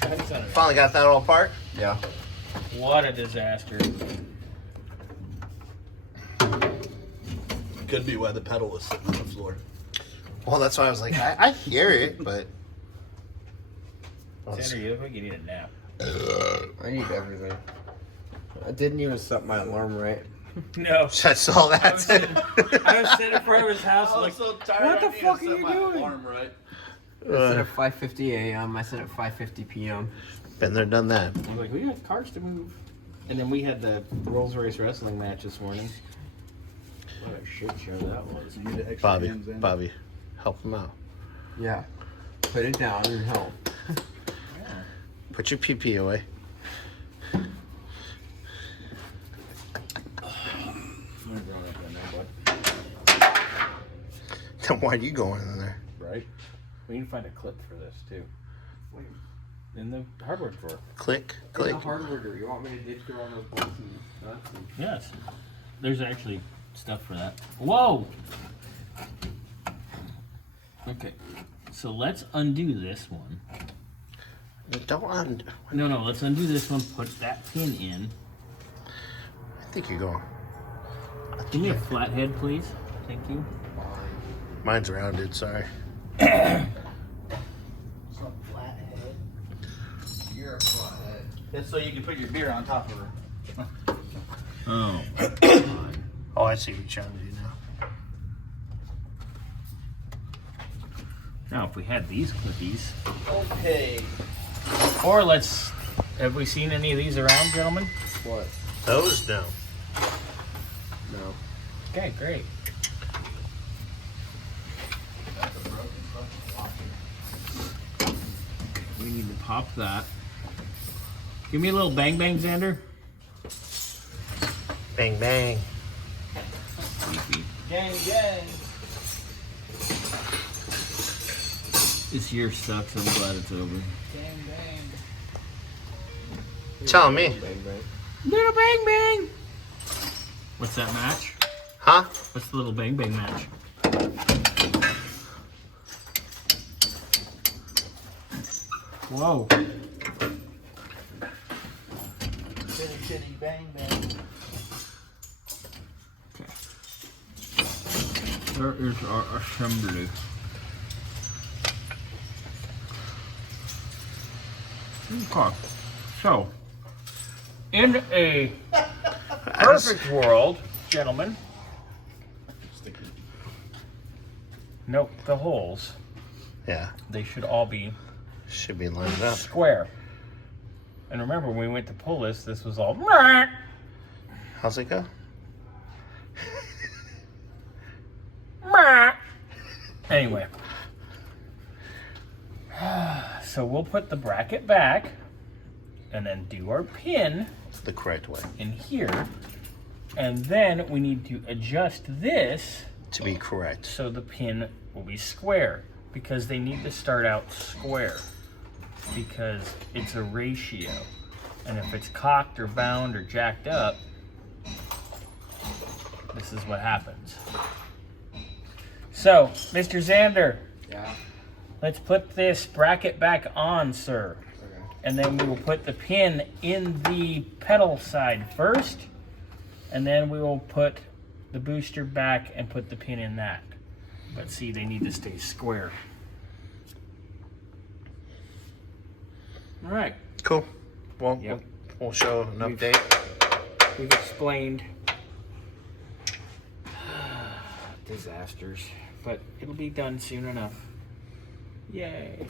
Finally got that all apart? Yeah. What a disaster. Could be why the pedal was sitting on the floor. Well, that's why I was like, I hear it, but. Sandra, you look like you need a nap. I need everything. I didn't even set my alarm right. No. I saw that. I was sitting in front of his house like, so tired. what the fuck are you doing? Alarm right. I set at 5:50 a.m. I set at 5:50 p.m. Been there, done that. I was like, we got cars to move. And then we had the Rolls Royce wrestling match this morning. What a shit show that was. You need extra Bobby, hands in. Bobby, help him out. Yeah. Put it down and help. Put your pee away. Then why are you going in there? Right? We need to find a clip for this too. In the hardware drawer. Click, In click. the hardware drawer. You want me to dig through all those bolts and nuts? Yes. There's actually stuff for that. Whoa! Okay. So let's undo this one. Don't undo. No, let's undo this one. Put that pin in. I think you're going. Give me a flathead, please. Thank you. Mine's rounded, sorry. Some flathead. You're a flathead. That's so you can put your beer on top of her. Oh. Oh, I see what you're trying to do now. Now, if we had these clippies. Okay. Or let's. Have we seen any of these around, gentlemen? What? Those, no. No. Okay, great. We need to pop that. Give me a little bang bang, Xander. Bang, bang. Gang, gang. This year sucks. I'm glad it's over. Gang, gang. Tell me. Bang, bang. Little bang bang. What's that match? Huh? What's the little bang bang match? Whoa. Chitty, chitty, bang, bang. Okay. There is our assembly. Okay. So, in a perfect world, gentlemen, note the holes. Yeah. They should all be Should be lined up. square. And remember, when we went to pull this was all. How's it go? Anyway. So we'll put the bracket back and then do our pin The correct way. in here. And then we need to adjust this To be correct. so the pin will be square, because they need to start out square, because it's a ratio. And if it's cocked or bound or jacked up, this is what happens. So, Mr. Xander, Yeah. let's put this bracket back on, sir. Okay. And then we will put the pin in the pedal side first, and then we will put the booster back and put the pin in that. But see, they need to stay square. All right, Cool. Well, Yep. we'll show an We've- update. we've explained disasters, but it'll be done soon enough. Yay.